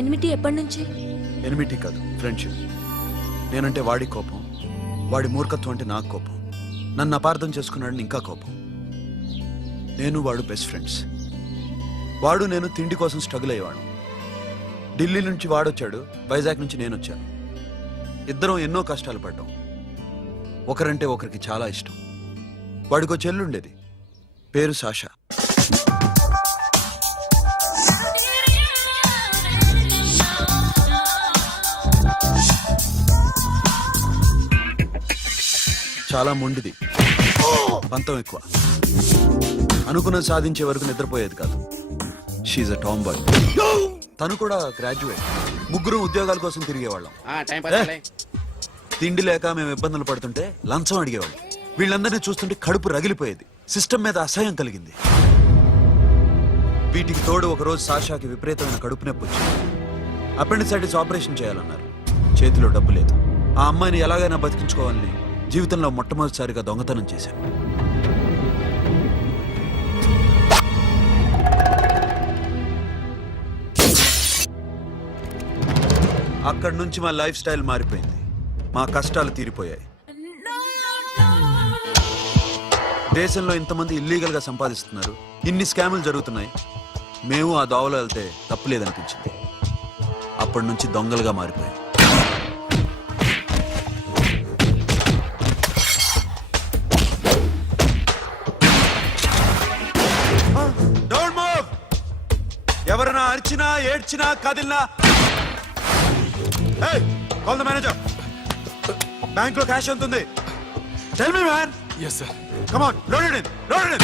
Enmity ఎప్పటి నుంచి? Enmity కాదు, ఫ్రెండ్షిప్. నేనంటే వాడి కోపం, వాడి మూర్ఖత్వం అంటే నాకు కోపం. నన్ను అపార్థం చేసుకున్నాడని ఇంకా కోపం. నేను వాడు బెస్ట్ ఫ్రెండ్స్. వాడు నేను తిండి కోసం స్ట్రగుల్ అయ్యేవాడు. ఢిల్లీ నుంచి వాడొచ్చాడు, వైజాగ్ నుంచి నేను వచ్చాను. ఇద్దరం ఎన్నో కష్టాలు పడ్డాం. ఒకరంటే ఒకరికి చాలా ఇష్టం. వాడికో చెల్లుండేది, పేరు సాషా. చాలా మొండిది, పంతం ఎక్కువ. అనుకున్నది సాధించే వరకు నిద్రపోయేది కాదు. She a tomboy. తను కూడా గ్రాడ్యుయేట్. ముగ్గురు ఉద్యోగాల కోసం తిరిగేవాళ్ళం. తిండి లేక మేము ఇబ్బందులు పడుతుంటే లంచం అడిగేవాళ్ళం. వీళ్ళందరినీ చూస్తుంటే కడుపు రగిలిపోయేది. సిస్టమ్ మీద అసహ్యం కలిగింది. వీటికి తోడు ఒకరోజు సాషాకి విపరీతమైన కడుపు నొప్పి వచ్చింది. అపెండిసైటిస్ ఆపరేషన్ చేయాలన్నారు. చేతిలో డబ్బు లేదు. ఆ అమ్మాయిని ఎలాగైనా బతికించుకోవాలని జీవితంలో మొట్టమొదటిసారిగా దొంగతనం చేశాను. అక్కడి నుంచి మా లైఫ్ స్టైల్ మారిపోయింది. మా కష్టాలు తీరిపోయాయి. దేశంలో ఇంతమంది ఇల్లీగల్ గా సంపాదిస్తున్నారు, ఇన్ని స్కాములు జరుగుతున్నాయి. మేము ఆ దోవలో వెళ్తే తప్పులేదనిపించింది. అప్పటి నుంచి దొంగలుగా మారిపోయాం. ఎవరైనా అరిచినా ఏడ్చినా కదిలినా కాల్ ద మేనేజర్. బ్యాంక్ లో క్యాష్ ఎంత ఉంది? Tell me man. Yes, sir. Come on, load it in. Load it in.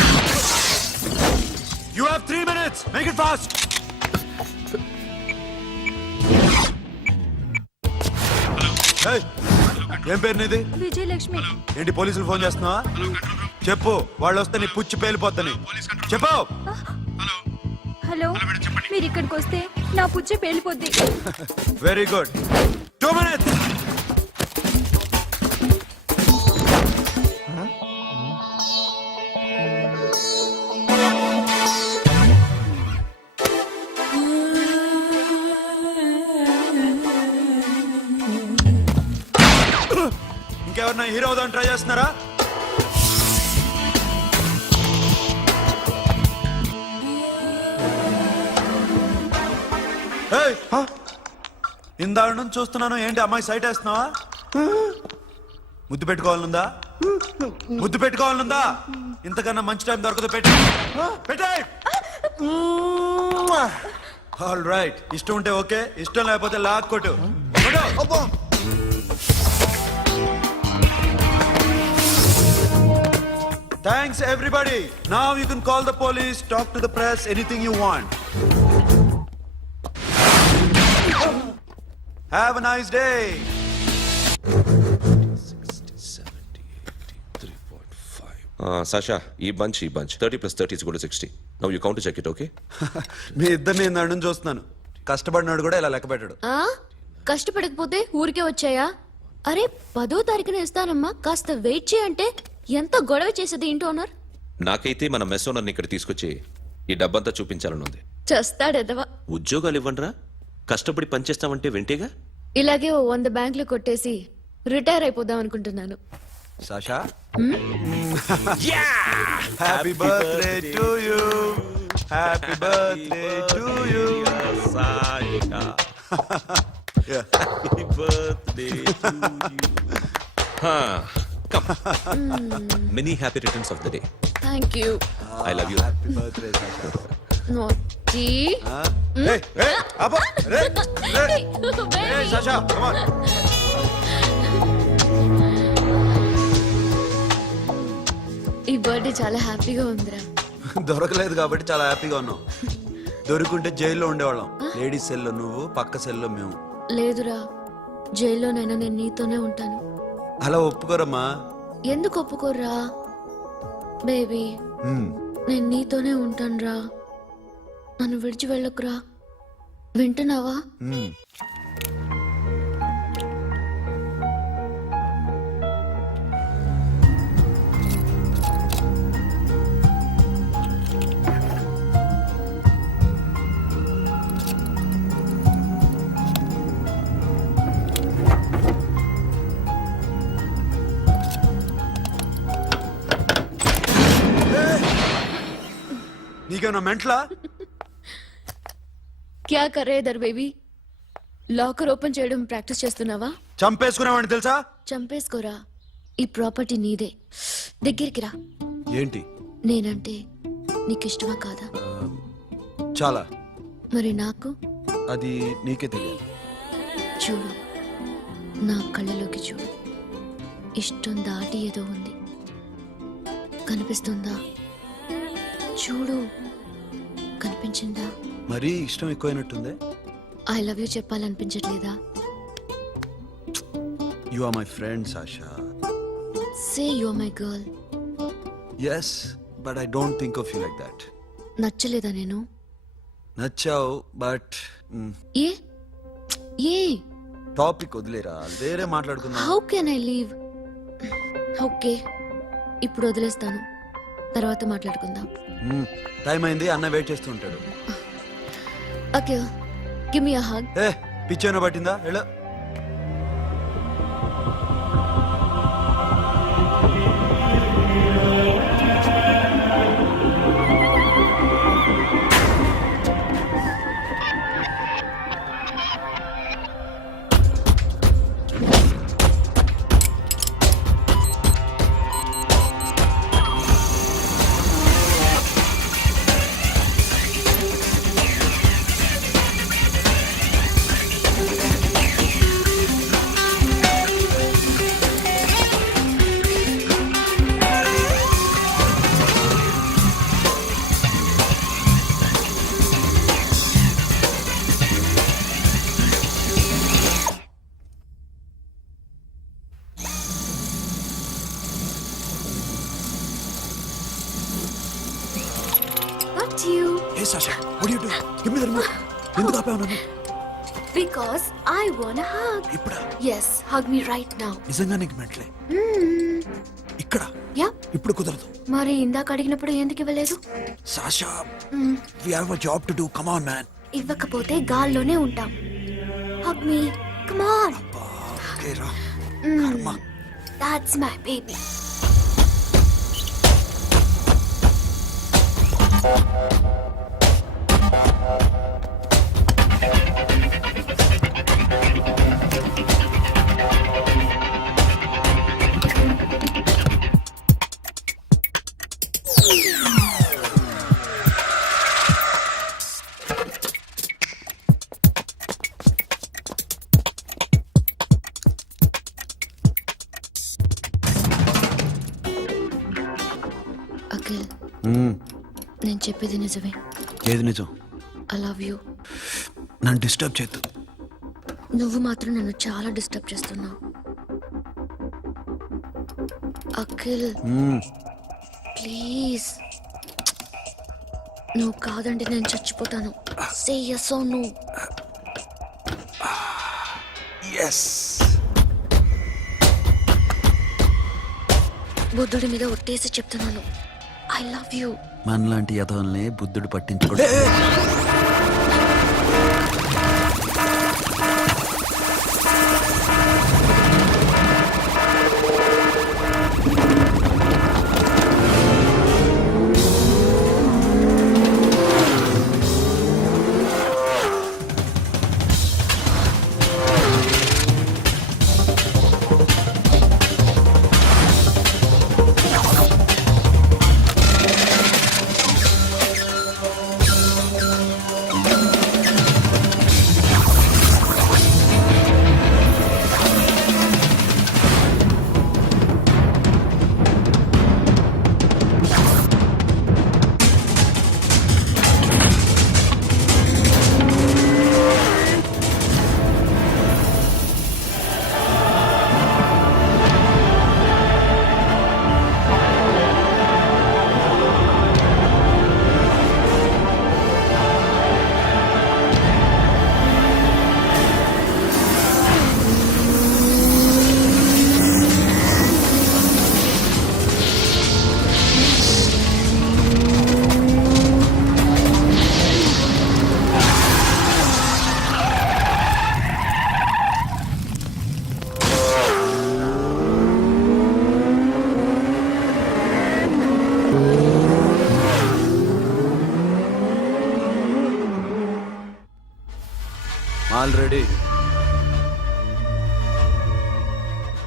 You have 3 minutes. Make it fast. Hey, ఏం పేరు నీది? విజయలక్ష్మి. ఏంటి పోలీసులు ఫోన్ చేస్తున్నావా? చెప్పు, వాళ్ళు వస్తే నీ పుచ్చి పేలిపోద్దని చెప్పు. హలో, మీరు ఇక్కడికి వస్తే నా పుచ్చ పేలిపోద్ది. Very good. 2 minutes. ఇంకెవరన్నా హీరో అవుదాం ట్రై చేస్తున్నారా? ఇందాక నుంచి చూస్తున్నాను, ఏంటి అమ్మాయి సైట్ వేస్తున్నావా? ముద్దు పెట్టుకోవాలనుందా? ముద్దు పెట్టుకోవాలనుందా? ఇంతకన్నా మంచి టైం దొరకదు. పెట్టే. All right. ఇష్టం ఉంటే ఓకే, ఇష్టం లేకపోతే లాక్ కొట్టు. Thanks everybody. Now you can call the police, talk to the press, anything you want. Have a nice day. 60, 70, 80, 3.5. Sasha, ఈ bunch 30 plus 30 is equal to 60. Now you count to check it, okay? మీ ఇద్దరిని నన్ను చూస్తున్నాను. కష్టపడినాడు కూడా ఇలా లెక్క పెట్టాడు. కష్టపడకపోతే ఊరికే వచ్చాయా? అరే 10వ తారీఖున ఇస్తానమ్మా, కాస్త వెయిట్ చేయంటే ఎంత గొడవ చేసేది ఇంటి ఓనర్. నాకైతే మన మెస్ ఓనర్ని ఇక్కడ తీసుకొచ్చి ఈ డబ్బంతా చూపించాలని ఉంది. చేస్తాడెదవా. ఉద్యోగాలు ఇవ్వండిరా, కష్టపడి పనిచేస్తామంటే వింటేగా. ఇలాగే 100 బ్యాంకులు కొట్టేసి రిటైర్ అయిపోదాం అనుకుంటున్నాను. Sasha, happy birthday to you. Happy birthday to you Sasha. Happy birthday to you. Come. Many happy returns of the day. Thank you. I love you. Happy birthday, Sasha. Naughty. Hey, Abba. Hey, Sasha, come on. ఈ birthday చాలా హ్యాపీగా ఉందిరా. దొరకలేదు కాబట్టి చాలా హ్యాపీగా ఉన్నాం. దొరుకుంటే జైల్లో ఉండేవాళ్ళం. లేడీస్ సెల్లో నువ్వు, పక్క సెల్లో మేము. లేదురా, జైల్లోనైనా నేను నీతోనే ఉంటాను. అలా ఒప్పుకోరమ్మా. ఎందుకు ఒప్పుకోర్రా బేబీ? నేను నీతోనే ఉంటానురా, నన్ను విడిచి వెళ్ళకురా. వింటున్నావా? నీకేమన్నా మెంట్లా? క్యా కరే దర్ బేబీ? లాకర్ ఓపెన్ చేయడం ప్రాక్టీస్ చేస్తున్నావా? చంపేసుకున్నావని తెలుసా? చంపేసుకోరా, ఈ ప్రాపర్టీ నీదే. దగ్గరికి రా. ఏంటి? నేనంటే నీకు ఇష్టమా కాదా? చాలా. మరి నాకు? అది నీకే తెలియాలి. చూడు, నా కళ్ళలోకి చూడు. ఇష్టం దాటి ఏదో ఉంది, కనిపిస్తుందా? చూడు, కనిపించిందా? మరీ ఇష్టం ఎక్కువైనట్టుందే. ఐ లవ్ యూ చెప్పాలనిపించట్లేదా? You are my friend Sasha. Say you are my girl. Yes, but I don't think of you like that. నచ్చలేదా నేను? నచ్చావు, బట్ ఏ ఏ టాపిక్ వదిలేరా, వేరే మాట్లాడుకుందాం. How can I leave? Okay, ఇప్పుడు వదిలేస్తాను, తర్వాత మాట్లాడుకుందాం. టైం అయింది, అన్న వెయిట్ చేస్తూ ఉంటాడు. Okay, give me a hug. ఏ పిచ్చేనా పట్టిందా? వెళ్ళ. Not you. ఏ Sasha, what are you doing? Give me the remote. ఎందుకు ఆపావు నన్ను? Because I want a hug. ఇప్పుడా? Yes, hug me right now. నిజంగా నీకు మెంట్లే? ఇక్కడ Yeah. ఇప్పుడు కుదరదు. మరి ఇందాక అడిగినప్పుడు ఎందుకు ఇవ్వలేదు? Sasha, we have a job to do. Come on, man. ఇవ్వకపోతే గాల్లోనే ఉంటాం. Hug me. Come on. Okay, రా. కర్మ. That's my baby. అఖిల్, నేను చెప్పేది నిజమే. ఏది నిజం? I love you. నన్ను డిస్టర్బ్ చేయొద్దు. నువ్వు మాత్రం నన్ను చాలా డిస్టర్బ్ చేస్తున్నావు. అఖిల్, ప్లీజ్. నువ్వు కాదంటే నేను చచ్చిపోతాను. Say yes or no. Yes. బుద్ధుడి మీద ఒట్టేసి చెప్తున్నాను. I love you. మనలాంటి యథవల్ని బుద్ధుడు పట్టించుకోడు. ఆల్రెడీ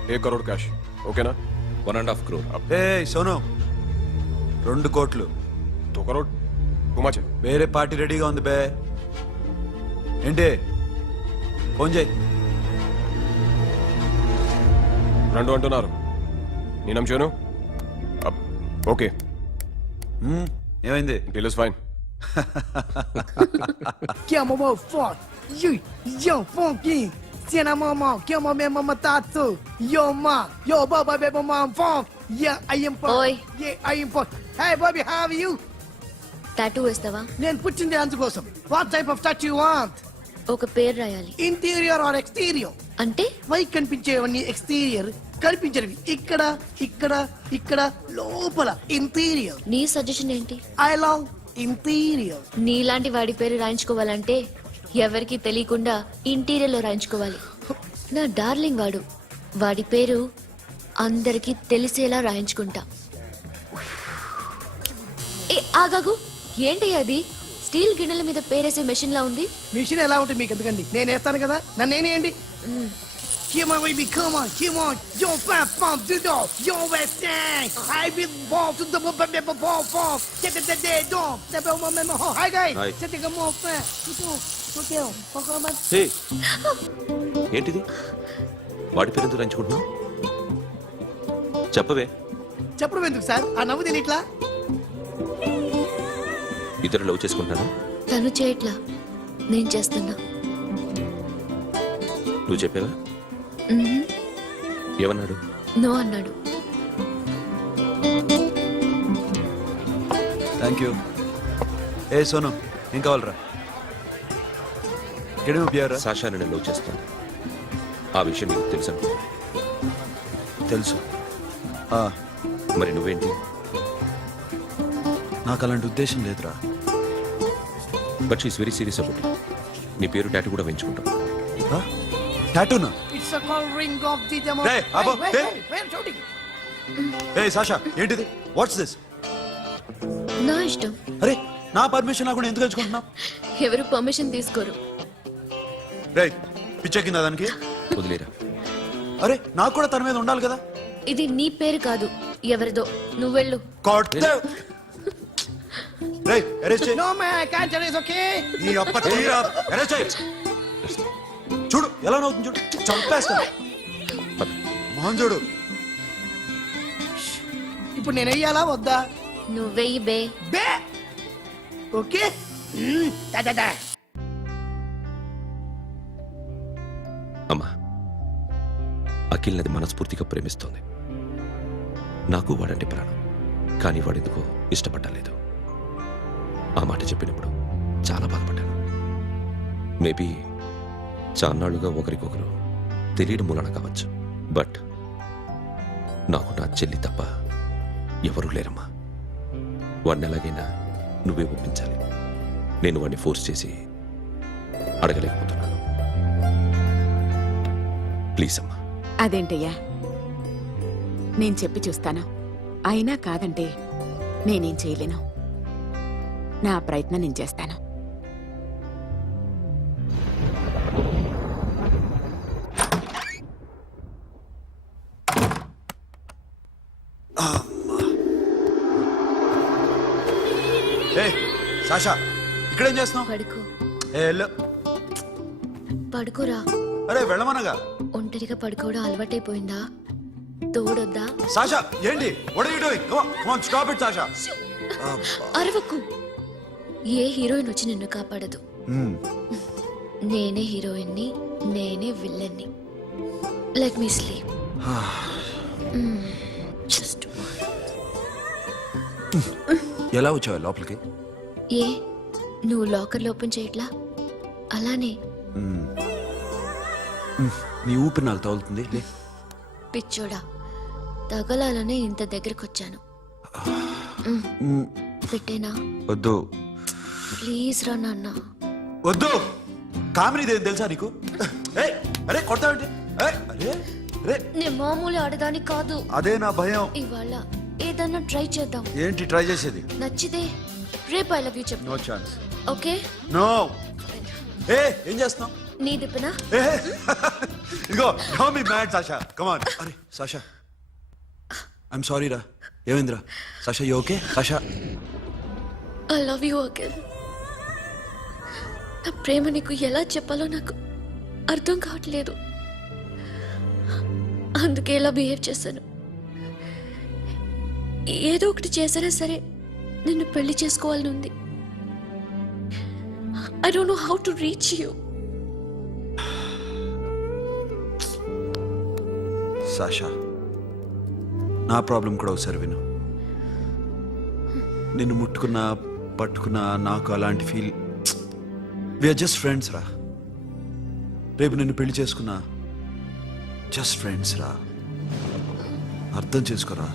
1 करोड़ कैश ओकेना 1.5 crore. ఏ సోను 2 కోట్లు 2 करोड़ टू मच వేరే పార్టీ రెడీగా ఉంది బే ఏంటి ఫోన్ చేయి రెండు అంటున్నారు నీ నమ్ముచాను ఓకే ఏమైంది deal is fine Chiamo mo fuck, yo funky, cena mama, chiamo me mama tatu, yo ma, yo baba baby mom funk, yeah I am funk, Oi. yeah I am funk. Hey Bobby, how are you? Tattoo వేస్తావా? నేను పుట్టింది అందుకోసం. What type of tattoo you want? ఒక పేరు రాయాలి. Interior or exterior? అంటే పై కనిపించేవన్నీ exterior, కనిపించేవి ఇక్కడ ఇక్కడ ఇక్కడ లోపల ఇంటీరియర్. నీ సజెషన్ ఏంటి? I love interior. నీలాంటి వాడి పేరు రాయించుకోవాలంటే ఎవరికి తెలియకుండా ఇంటీరియర్ లో రాయించుకోవాలి. నా డార్లింగ్ వాడు, వాడి పేరు అందరికి తెలిసేలా రాయించుకుంటా. ఏ ఆగాగు, ఏంటి అది? స్టీల్ గిన్నెల మీద పేరేసే మెషిన్ లా ఉంది. మిషన్ ఎలా ఉంటుంది మీకు ఎందుకండి, నేను వేస్తాను కదా, నన్ను నేనేయండి. Come on, baby, come on, come on. Yo, fat pump, do do. Yo, West End. I will walk to the ball. Get the day, dog. The bell, my Hi, guys. Hi. Set the more fat. Okay, okay. హే ఏంటిది వాడి పేరు ఎందుకు రంచుకుంటున్నావు చెప్పవే. చెప్పడం ఎందుకు sir, ఆ నవ్వు తెలియట్లా? ఇద్దరు లవ్ చేసుకుంటాను. తను చేయట్లా, నేను చేస్తున్నా. నువ్వు చెప్పావా? ఏమన్నాడు? నో అన్నాడు. Thank you. ఏ సోను ఏం కావాలరా? కెడమ ప్యారా? సాషా నేను లవ్ చేస్తాను. ఆ విషయం నీకు తెలుసు అనుకో. తెలుసు. మరి నువ్వేంటి? నాకు అలాంటి ఉద్దేశం లేదురా. But she's very serious about. నీ పేరు టాటూ కూడా వేయించుకుంటాం. టాటూనా? It's a call ring of the demo. Hey, Abo, hey. Where shooting? ఏ సాషా ఏంటిది? What's this? నా ఇష్టం. అరే నా పర్మిషన్ లేకుండా ఎందుకు ఎంచుకుంటున్నావు? ఎవరు పర్మిషన్ తీసుకోరు. రే పిచ్చెక్కిందా దానికి? వదిలేరా. అరే నాకు కూడా తన మీద ఉండాలి కదా. ఇది నీ పేరు కాదు, ఎవరిదో. నువ్వెళ్ళు. కొట్టేవ్. రే అరెస్ట్ చేయి. No man, I can't tell it's okay. నీ అప్ప తీరా అరెస్ట్ చేయి. చూడు ఎలా నవ్వుతుంది చూడు, చంపేస్తా. పద. మోహన్ చూడు. ఇప్పుడు నేను వెయ్యాలా వద్దా? నువ్వెయ్యి బే. బే ఓకే. Da. అమ్మా, అఖిల్ నది మనస్ఫూర్తిగా ప్రేమిస్తోంది. నాకు వాడంటే ప్రాణం, కానీ వాడెందుకో ఇష్టపడలేదు. ఆ మాట చెప్పినప్పుడు చాలా బాధపడ్డాను. మేబీ చాన్నాళ్ళుగా ఒకరికొకరు తెలియడం మూలన కావచ్చు. బట్ నాకు నా చెల్లి తప్ప ఎవరూ లేరమ్మా. వాడిని ఎలాగైనా నువ్వే ఒప్పించాలి. నేను వాడిని ఫోర్స్ చేసి అడగలేకపోతున్నాను. ప్లీజ్ అమ్మా. అదేంటయ్యా, నేను చెప్పి చూస్తాను. అయినా కాదంటే నేనేం చేయలేను. నా ప్రయత్నం నేను చేస్తాను. ఏ సాషా ఇక్కడేం చేస్తున్నావు? పడుకో. ఏ వెళ్ళు. పడుకోరా. అరే వెళ్ళమనగా. ఒంటరిగా పడుకోవడం అలవాటైపోయిందా? తోడొద్దా? సాషా ఏంటి? What are you doing? Come on stop it Sasha. అరవకు. ఏ హీరోయిన్ వచ్చి నిన్ను కాపాడదు. నేనే హీరోయిన్ని, నేనే విల్లన్ని. Let me sleep. జస్ట్ ఎలా వచ్చావు లోపలికి? ఏ నువ్వు లాకర్ ఓపెన్ చేయట్లా? అలానే. నీ ఊపిరి నాకు తగులుతుంది. లే. పిచ్చోడా, తగలాలనే ఇంత దగ్గరకొచ్చాను. పెట్టేనా? వద్దు. ప్లీజ్ రా నాన్న. వద్దు. కామినీదేం తెలుసా నీకు? ఏయ్, అరే కొడతావేంటి? ఏయ్, అరే అరే నేను మామూలు ఆడదాని కాదు. అదే నా భయం. ఇవాళ ఏదన్నా ట్రై చేద్దాం. ఏంటి ట్రై చేసేది? నచ్చితే రేపు ఐ లవ్ యూ చెప్పు. No chance. ఓకే? నో. ఏ ఏం చేస్తున్నావు? నీ దిప్పునా ఇదిగో don't be mad Sasha come on అరే సాషా ఐఎమ్ సారీ రా ఏమైందిరా Sasha you okay Sasha I love you Akhil. నా ప్రేమ నీకు ఎలా చెప్పాలో నాకు అర్థం కావట్లేదు. అందుకే ఇలా బిహేవ్ చేశాను. ఏదో ఒకటి చేసినా సరే నిన్ను పెళ్లి చేసుకోవాలని ఉంది. I don't know how to reach you. Sasha నా ప్రాబ్లం కూడా ఒకసారి విను. నిన్ను ముట్టుకున్నా పట్టుకున్నా నాకు అలాంటి ఫీల్. వీఆర్ జస్ట్ ఫ్రెండ్స్ రా. రేపు నిన్ను పెళ్లి చేసుకున్నా జస్ట్ ఫ్రెండ్స్ రా. అర్థం చేసుకోరా.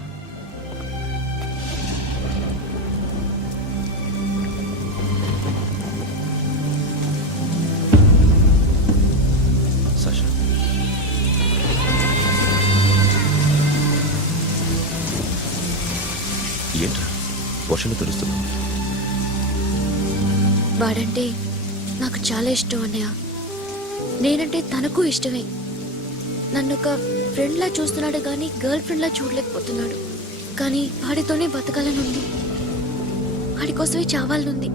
సాషా ఏంట్రా వర్షంలో తెలుస్తున్నావు? వాడంటే నాకు చాలా ఇష్టం అన్నయ్య. నేనంటే తనకు ఇష్టమే. నన్ను ఒక ఫ్రెండ్లా చూస్తున్నాడు కానీ గర్ల్ ఫ్రెండ్లా చూడలేకపోతున్నాడు. కానీ వాడితోనే బతకాలని ఉంది. వాడి కోసమే చావాలనుంది.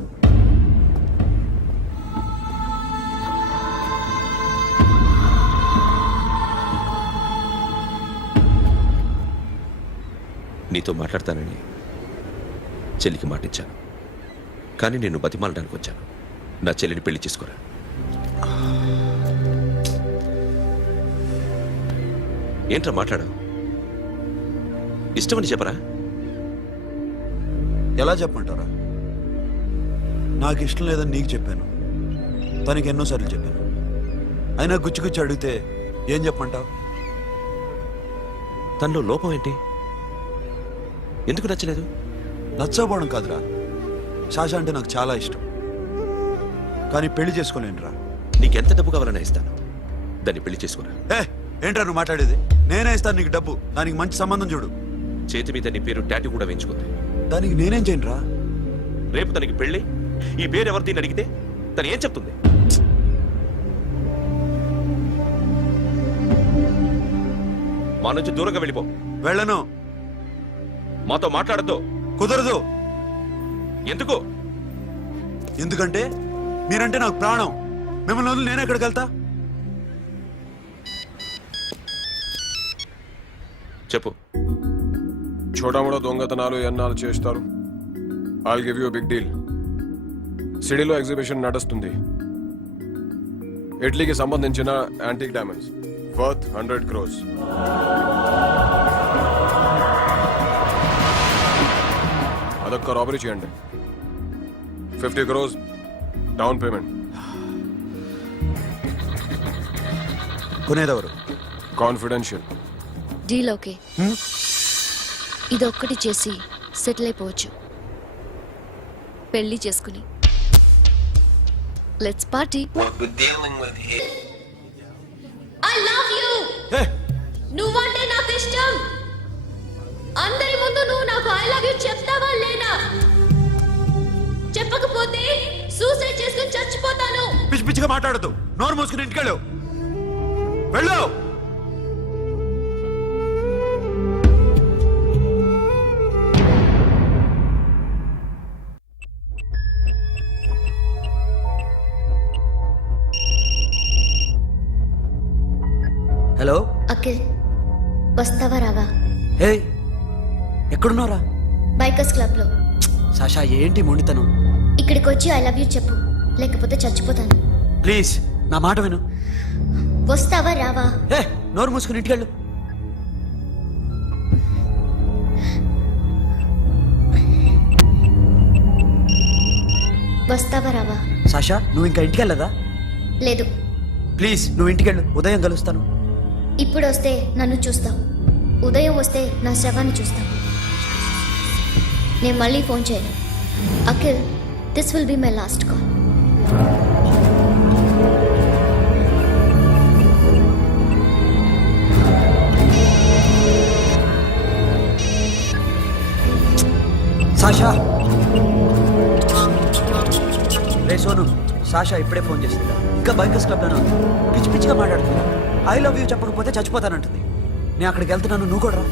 నీతో మాట్లాడతానని చెల్లికి మాటిచ్చాను, కానీ నేను బతిమాలడానికి వచ్చాను. నా చెల్లిని పెళ్లి చేసుకోరా. ఏంట్రా మాట్లాడావు? ఇష్టమని చెప్పరా? ఎలా చెప్పమంటారా? నాకు ఇష్టం లేదని నీకు చెప్పాను, తనకి ఎన్నోసార్లు చెప్పాను. అయినా గుచ్చి గుచ్చి అడిగితే ఏం చెప్పమంటావు? తనలో లోపం ఏంటి? ఎందుకు నచ్చలేదు? నచ్చకపోవడం కాదురా, శాష అంటే నాకు చాలా ఇష్టం, కానీ పెళ్లి చేసుకోలేనురా. నీకెంత డబ్బు కావాలన్నా ఇస్తాను, దాన్ని పెళ్లి చేసుకోరా. ఏంట్రా నువ్వు మాట్లాడేది? నేనే ఇస్తాను నీకు డబ్బు, దానికి మంచి సంబంధం చూడు. చేతి మీద నీ పేరు టాటూ కూడా వేయించుకుంది. దానికి నేనేం చేయనురా? రేపు తనకి పెళ్ళి ఈ పేరు ఎవరిది అడిగితే తను ఏం చెప్తుంది? మా నుంచి దూరంగా వెళ్ళిపో. వెళ్ళను. మాతో మాట్లాడద్దు. కుదరదు. ఎందుకు? ఎందుకంటే మీరంటే నాకు ప్రాణం. మిమ్మల్ని వదిలి నేను ఎక్కడికి వెళ్తా? చెప్పు. చోటామోడా దొంగతనాలు ఎన్నాళ్ళు చేస్తారు? I'll give you big deal. సిటీలో ఎగ్జిబిషన్ నడుస్తుంది. ఇటలీకి సంబంధించిన యాంటిక్ డైమండ్స్ వర్త్ 100 crores. అదొక్క రాబరీ చేయండి. 50 crores డౌన్ పేమెంట్. కొనేదెవరు? కాన్ఫిడెన్షియల్. Deal okay. ఇదొక్కటి చేసి సెటిల్ అయిపోవచ్చు. పెళ్లి చేసుకుని let's party. I love you. నువ్వంటే నాకు ఇష్టం. అందరి ముందు నువ్వు నాకు ఐ లవ్ యు చెప్తావా లేదా? చెప్పకపోతే సూసైడ్ చేసుకుని చచ్చిపోతాను. పిచ్చి పిచ్చిగా మాట్లాడదు. నోరు మూసుకుని ఇంటికెళ్ళు. వెళ్ళు. హలో అఖిల్, వస్తావా రావా? హే, ఎక్కడున్నారా? బైకర్స్ క్లబ్ లో. సాషా ఏంటి మొండితనం? ఇక్కడికి వచ్చి ఐ లవ్ యూ చెప్పు, లేకపోతే చచ్చిపోతాను. ప్లీజ్ నా మాట విను. వస్తావా రావా? హే, నోరు మూసుకుని ఇంటికెళ్ళు. వస్తావా రావా? సాషా నువ్వు ఇంకా ఇంటికెళ్ళదా? లేదు. ప్లీజ్ నువ్వు ఇంటికెళ్ళు, ఉదయం కలుస్తాను. ఇప్పుడు వస్తే నన్ను చూస్తావు, ఉదయం వస్తే నా శవాన్ని చూస్తావు. నేను మళ్ళీ ఫోన్ చేయను. Akhil, this will be my last call. Sasha, ray Sonu, Sasha ఇప్పుడే ఫోన్ చేసింది. ఇంకా బైకర్స్ క్లబ్లోనే ఉంది. పిచ్చి పిచ్చిగా మాట్లాడుతుంది. ఐ లవ్ యూ చెప్పకపోతే చచ్చిపోతానంటుంది. నేను అక్కడికి వెళ్తున్నాను, నువ్వు కూడా రా.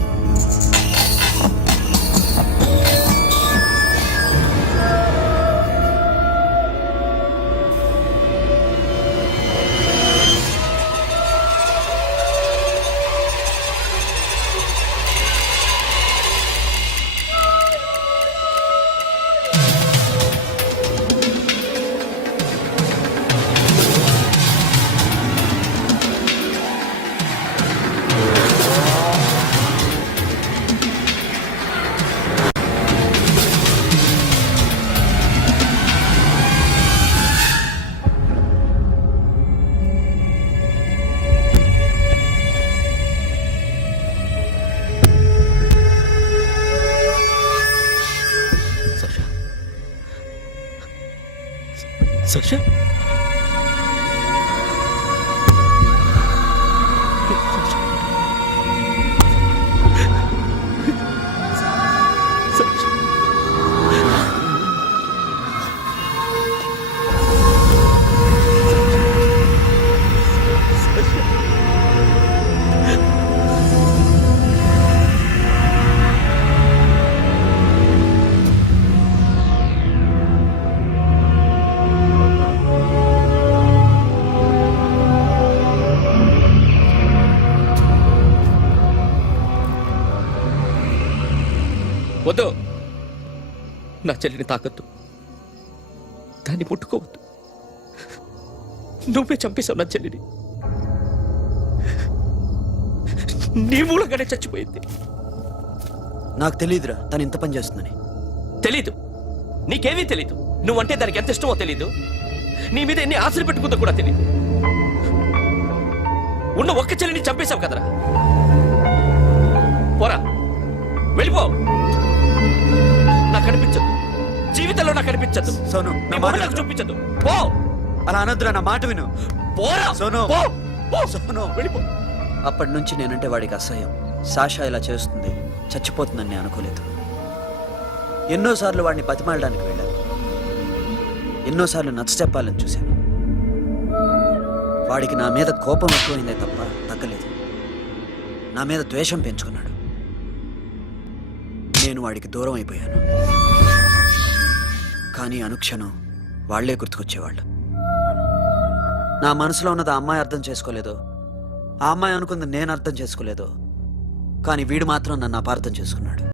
Sasha? వద్దు, నా చెల్లిని తాకద్దు, దాన్ని ముట్టుకోవద్దు. నువ్వే చంపేశావు నా చెల్లిని. నీ మూలంగానే చచ్చిపోయింది. నాకు తెలియదురా తను ఇంత పని చేస్తుందని. తెలీదు, నీకేమీ తెలీదు. నువ్వంటే దానికి ఎంత ఇష్టమో తెలీదు. నీ మీద ఎన్ని ఆశలు పెట్టుకుందో కూడా తెలీదు. ఉన్న ఒక్క చెల్లిని చంపేశావు కదరా. పోరా, వెళ్ళిపో. నాకు కనిపించదు, జీవితంలో నాకు కనిపించదు. సోను, నీ నా మొహం మాట నాకు విను. చూపించదు. పో, అలా అనొద్దురా, నా మాట విను. పోరా, సోను. పో, పో. సోను. వెళ్ళిపో. అప్పటి నుంచి నేనంటే వాడికి అసహ్యం. సాషా ఇలా చేస్తుంది, చచ్చిపోతుందని నేను అనుకోలేదు. ఎన్నోసార్లు వాడిని బతిమాలడానికి వెళ్ళాను. ఎన్నోసార్లు నచ్చ చెప్పాలని చూశాను. వాడికి నా మీద కోపం ఎక్కువైందే తప్ప తగ్గలేదు. నా మీద ద్వేషం పెంచుకున్నాడు. నేను వాడికి దూరం అయిపోయాను. కానీ అనుక్షణం వాళ్లే గుర్తుకొచ్చేవాళ్ళు. నా మనసులో ఉన్నది ఆ అమ్మాయి అర్థం చేసుకోలేదో, ఆ అమ్మాయి అనుకుంది నేను అర్థం చేసుకోలేదో, కానీ వీడు మాత్రం నన్ను అపార్థం చేసుకున్నాడు.